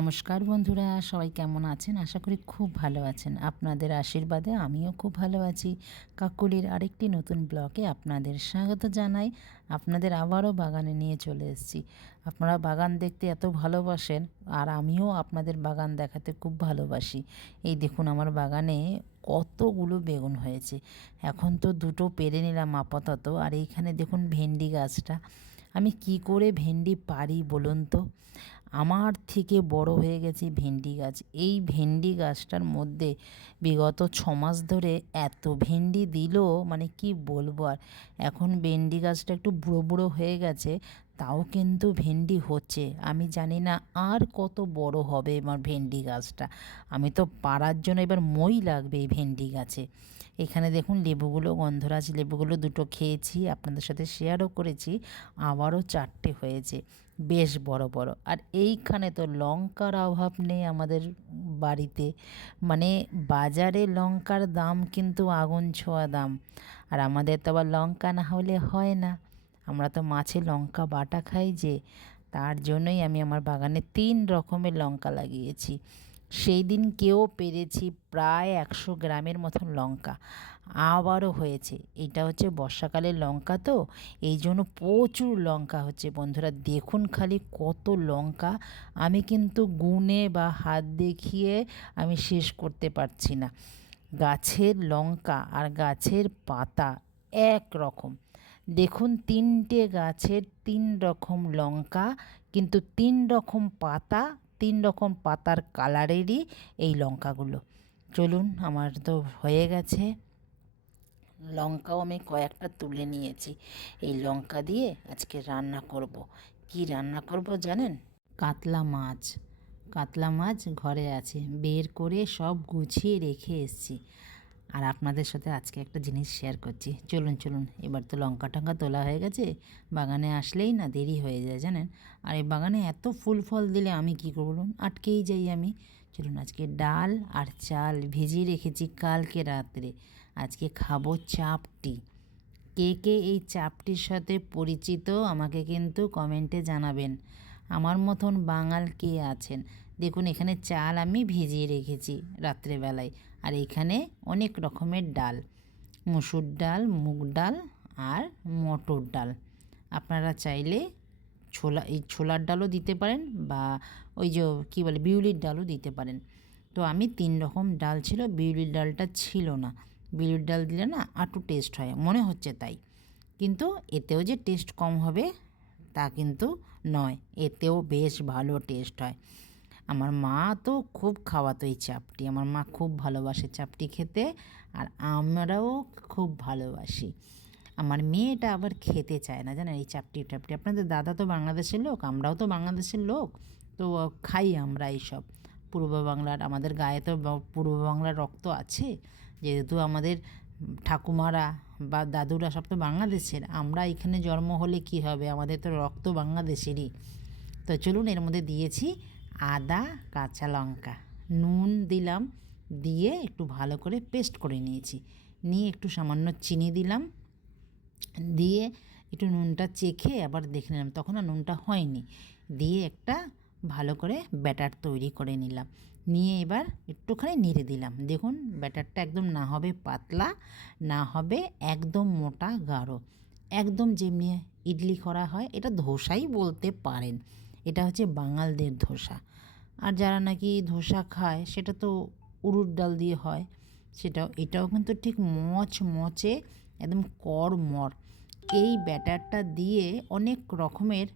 নমস্কার বন্ধুরা, সবাই কেমন আছেন? আশা করি খুব ভালো আছেন। আপনাদের আশীর্বাদে আমিও খুব ভালো আছি। কাকুলির আরেকটি নতুন ব্লগে আপনাদের স্বাগত জানাই। আপনাদের আবারও বাগানে নিয়ে চলে এসেছি। আপনারা বাগান দেখতে এত ভালোবাসেন, আর আমিও আপনাদের বাগান দেখাতে খুব ভালোবাসি। এই দেখুন আমার বাগানে কতগুলো বেগুন হয়েছে। এখন তো দুটো পেরে নিলাম আপাতত। আর এইখানে দেখুন ভেন্ডি গাছটা। আমি কি করে ভেন্ডি পারি বলুন তো? আমার থেকে বড় হয়ে গেছে ভেন্ডি গাছ। এই ভেন্ডি গাছটার মধ্যে বিগত 6 মাস ধরে এত ভেন্ডি দিল, মানে কি বলবো আর। এখন ভেন্ডি গাছটা একটু বুড়ো বুড়ো হয়ে গেছে, তাও কিন্তু ভেন্ডি হচ্ছে। আমি জানি না আর কত বড় হবে আমার ভেন্ডি গাছটা। আমি তো পাড়ার জন্য এবার মই লাগবে এই ভেন্ডি গাছে। এখানে দেখুন লেবুগুলো, গন্ধরাজ লেবুগুলো দুটো খেয়েছি, আপনাদের সাথে শেয়ারও করেছি। আবারও 4টে হয়েছে, বেশ বড় বড়। আর এইখানে তো লঙ্কার অভাব নেই আমাদের বাড়িতে। মানে বাজারে লঙ্কার দাম কিন্তু আগুন ছোঁয়া দাম। আর আমাদের তো আবার লঙ্কা না হলে হয় না। আমরা তো মাছে লঙ্কা বাটা খাই যে, তার জন্যই আমি আমার বাগানে 3 রকমের লঙ্কা লাগিয়েছি। সেই দিন কেউ পেরেছি প্রায় 100 গ্রামের মতন লঙ্কা। আবারও হয়েছে। এটা হচ্ছে বর্ষাকালের লঙ্কা, তো এই জন্য প্রচুর লঙ্কা হচ্ছে। বন্ধুরা দেখুন খালি কত লঙ্কা। আমি কিন্তু গুনে বা হাত দেখিয়ে আমি শেষ করতে পারছি না। গাছের লঙ্কা আর গাছের পাতা এক রকম। দেখুন 3টে গাছের 3 রকম লঙ্কা, কিন্তু 3 রকম পাতা, 3 রকম পাতার কালারেরই এই লঙ্কাগুলো। চলুন, আমার তো হয়ে গেছে। লঙ্কাও আমি কয়েকটা তুলে নিয়েছি। এই লঙ্কা দিয়ে আজকে রান্না করব। কি রান্না করব জানেন? কাতলা মাছ। কাতলা মাছ ঘরে আছে, বের করে সব গুছিয়ে রেখে এসেছি। আর আপনাদের সাথে আজকে একটা জিনিস শেয়ার করছি। চলুন চলুন, এবার তো লঙ্কা টঙ্কা তোলা হয়ে গেছে। বাগানে আসলেই না দেরি হয়ে যায় জানেন। আর এই বাগানে এত ফুল ফল দিলে আমি কী করব বলুন, আটকেই যাই আমি। চলুন, আজকে ডাল আর চাল ভিজিয়ে রেখেছি কালকে রাত্রে। আজকে খাবো চাপটি। কে কে এই চাপটির সাথে পরিচিত আমাকে কিন্তু কমেন্টে জানাবেন। আমার মতন বাঙাল কে আছেন? দেখুন এখানে চাল আমি ভিজিয়ে রেখেছি রাত্রেবেলায়। আর এখানে অনেক রকমের ডাল, মুসুর ডাল, মুগ ডাল আর মটর ডাল। আপনারা চাইলে ছোলার ডালও দিতে পারেন, বা ওই যে কী বলে বিউলির ডালও দিতে পারেন। তো আমি 3 রকম ডাল ছিল, বিউলির ডালটা ছিল না। বিউলির ডাল দিলে না আটু টেস্ট হয় মনে হচ্ছে তাই। কিন্তু এতেও যে টেস্ট কম হবে তা কিন্তু নয়, এতেও বেশ ভালো টেস্ট হয়। আমার মা তো খুব খাওয়াতো এই চাপটি। আমার মা খুব ভালোবাসে চাপটি খেতে, আর আমরাও খুব ভালোবাসি। আমার মেয়েটা আবার খেতে চায় না জানেন এই চাপটি টাপটি। আপনাদের দাদা তো বাংলাদেশের লোক, আমরাও তো বাংলাদেশের লোক, তো খাই আমরা এইসব। পূর্ব বাংলার, আমাদের গায়ে তো পূর্ব বাংলার রক্ত আছে, যেহেতু আমাদের ঠাকুমারা বা দাদুরা সব তো বাংলাদেশের। আমরা এখানে জন্ম হলে কি হবে, আমাদের তো রক্ত বাংলাদেশেরই। তো চলুন, এর মধ্যে দিয়েছি আদা, কাঁচা লঙ্কা, নুন দিলাম, দিয়ে একটু ভালো করে পেস্ট করে নিয়েছি। নিয়ে একটু সামান্য চিনি দিলাম, দিয়ে একটু নুনটা চেখে আবার দেখে নিলাম, তখন আর নুনটা হয়নি। দিয়ে একটা ভালো করে ব্যাটার তৈরি করে নিলাম। নিয়ে এবার একটুখানি নেড়ে দিলাম। দেখুন ব্যাটারটা একদম না হবে পাতলা, না হবে একদম মোটা গাঢ়, একদম যেমনি ইডলি করা হয়। এটা ধোসাই বলতে পারেন। এটা হচ্ছে বাঙালদের ধোসা। আর যারা নাকি ধোসা খায় সেটা তো উড়দ ডাল দিয়ে হয়, এটাও কিন্তু ঠিক মচমচে, একদম কড়মড়। এই ব্যাটারটা দিয়ে অনেক রকমের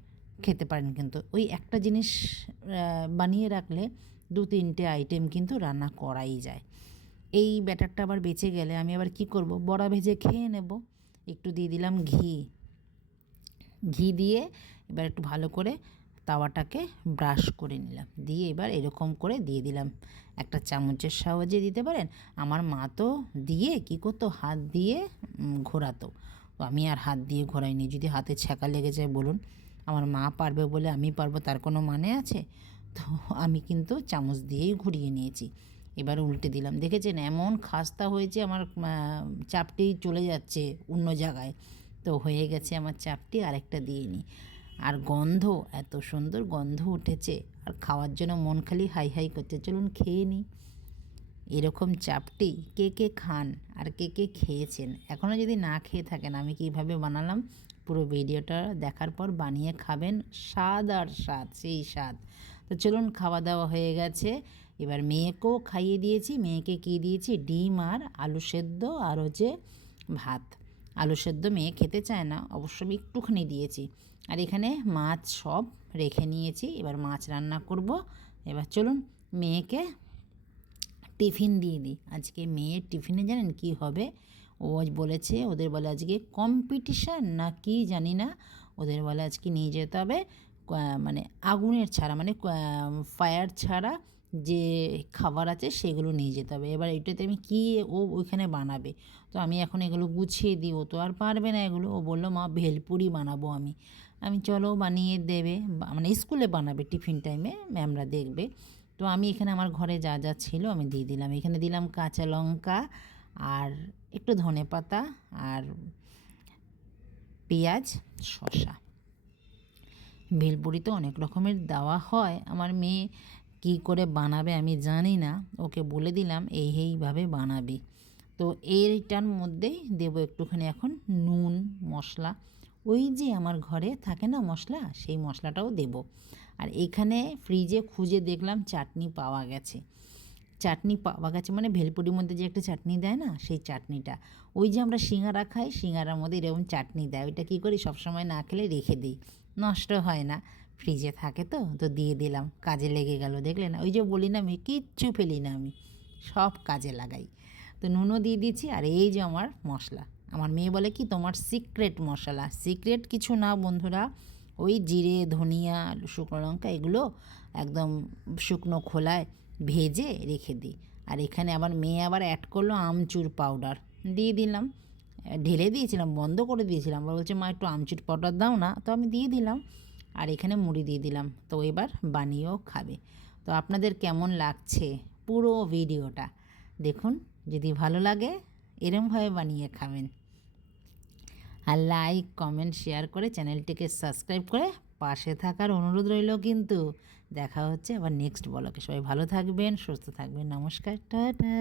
খেতে পারেন, কিন্তু ওই একটা জিনিস বানিয়ে রাখলে 2-3টে আইটেম কিন্তু রান্না করাই যায়। এই ব্যাটারটা আবার বেঁচে গেলে আমি আবার কি করব, বড়া ভেজে খেয়ে নেব। একটু দিয়ে দিলাম ঘি। ঘি দিয়ে এবার একটু ভালো করে তাওয়াটাকে ব্রাশ করে নিলাম। দিয়ে এবার এরকম করে দিয়ে দিলাম। একটা চামচের সাহায্যে দিতে পারেন। আমার মা তো দিয়ে কী করতো, হাত দিয়ে ঘোরাতো। তো আমি আর হাত দিয়ে ঘোরাইনি। যদি হাতে ছ্যাঁকা লেগে যায় বলুন, আমার মা পারবে বলে আমি পারবো তার কোনো মানে আছে? তো আমি কিন্তু চামচ দিয়েই ঘুরিয়ে নিয়েছি। এবার উল্টে দিলাম। দেখেছেন এমন খাস্তা হয়েছে, আমার চাপটি চলে যাচ্ছে অন্য জায়গায়। তো হয়ে গেছে আমার চাপটি, আরেকটা দিয়ে নিই। আর গন্ধ, এত সুন্দর গন্ধ উঠেছে, আর খাওয়ার জন্য মন খালি হাই হাই করছে। চলুন খেয়ে নিই। এরকম চাপটি কে কে খান আর কে কে খেয়েছেন? এখনও যদি না খেয়ে থাকেন, আমি কীভাবে বানালাম পুরো ভিডিওটা দেখার পর বানিয়ে খাবেন। স্বাদ আর স্বাদ, সেই স্বাদ। তো চলুন, খাওয়া দাওয়া হয়ে গেছে। এবার মেয়েকেও খাইয়ে দিয়েছি। মেয়েকে কী দিয়েছি? ডিম আর আলু সেদ্ধ আর হচ্ছে ভাত। আলু সেদ্ধ মেয়ে খেতে চায় না, অবশ্য আমি একটুখানি দিয়েছি। আর এখানে মাছ সব রেখে নিয়েছি, এবার মাছ রান্না করব। এবার চলুন মেয়েকে টিফিন দিয়ে দিই। আজকে মেয়ের টিফিনে জানেন কি হবে? ও আজ বলেছে, ওদের বলে আজকে কম্পিটিশান না কি জানি না, ওদের বলে আজকে নিয়ে যেতে হবে মানে আগুনের ছাড়া, মানে ফায়ার ছাড়া যে খাবার আছে সেগুলো নিয়ে যেতে হবে। এবার এটাতে আমি কী, ও ওইখানে বানাবে। তো আমি এখন এগুলো গুছিয়ে দিই, ও তো আর পারবে না এগুলো। ও বললো মা ভেলপুরি বানাবো আমি। আমি চলো বানিয়ে দেবে, মানে স্কুলে বানাবে টিফিন টাইমে, ম্যামরা দেখবে। তো আমি এখানে আমার ঘরে যা যা ছিল আমি দিয়ে দিলাম। এখানে দিলাম কাঁচা লঙ্কা আর একটু ধনেপাতা আর পেঁয়াজ, শসা। ভেলপুরি তো অনেক রকমের দেওয়া হয়। আমার মেয়ে কী করে বানাবে আমি জানি না, ওকে বলে দিলাম এইভাবে বানাবি। তো এইটার মধ্যেই দেবো একটুখানি এখন নুন, মশলা, ওই যে আমার ঘরে থাকে না মশলা, সেই মশলাটাও দেব। আর এখানে ফ্রিজে খুঁজে দেখলাম চাটনি পাওয়া গেছে। চাটনি পাওয়া গেছে মানে ভেলপুরির মধ্যে যে একটা চাটনি দেয় না, সেই চাটনিটা। ওই যে আমরা সিঙ্গারা খাই, সিঙ্গারার মধ্যে এরকম চাটনি দেয়। ওইটা কী করি, সবসময় না খেলে রেখে দিই, নষ্ট হয় না, ফ্রিজে থাকে। তো দিয়ে দিলাম, কাজে লেগে গেল। দেখলে না, ওই যে বলি না আমি কিচ্ছু ফেলি না, আমি সব কাজে লাগাই। তো নুনও দিয়ে দিয়েছি। আর এই যে আমার মশলা, আমার মেয়ে বলে কি তোমার সিক্রেট মশলা। সিক্রেট কিছু না বন্ধুরা, ওই জিরে, ধনিয়া, শুকনো লঙ্কা এগুলো একদম শুকনো খোলায় ভেজে রেখে দিই। আর এখানে আবার মেয়ে আবার অ্যাড করলো আমচুর পাউডার, দিয়ে দিলাম। ঢেলে দিয়েছিলাম, বন্ধ করে দিয়েছিলাম, আবার বলছে মা একটু আমচুর পাউডার দাও না, তো আমি দিয়ে দিলাম। আর এখানে মুড়ি দিয়ে দিলাম। তো এবার বানিয়েও খাবে। তো আপনাদের কেমন লাগছে পুরো ভিডিওটা দেখুন, যদি ভালো লাগে এরমভাবে বানিয়ে খাবেন। আর লাইক, কমেন্ট, শেয়ার করে চ্যানেলটিকে সাবস্ক্রাইব করে পাশে থাকার অনুরোধ রইল কিন্তু। দেখা হচ্ছে আবার নেক্সট ব্লগে। সবাই ভালো থাকবেন, সুস্থ থাকবেন। নমস্কার, টাটা।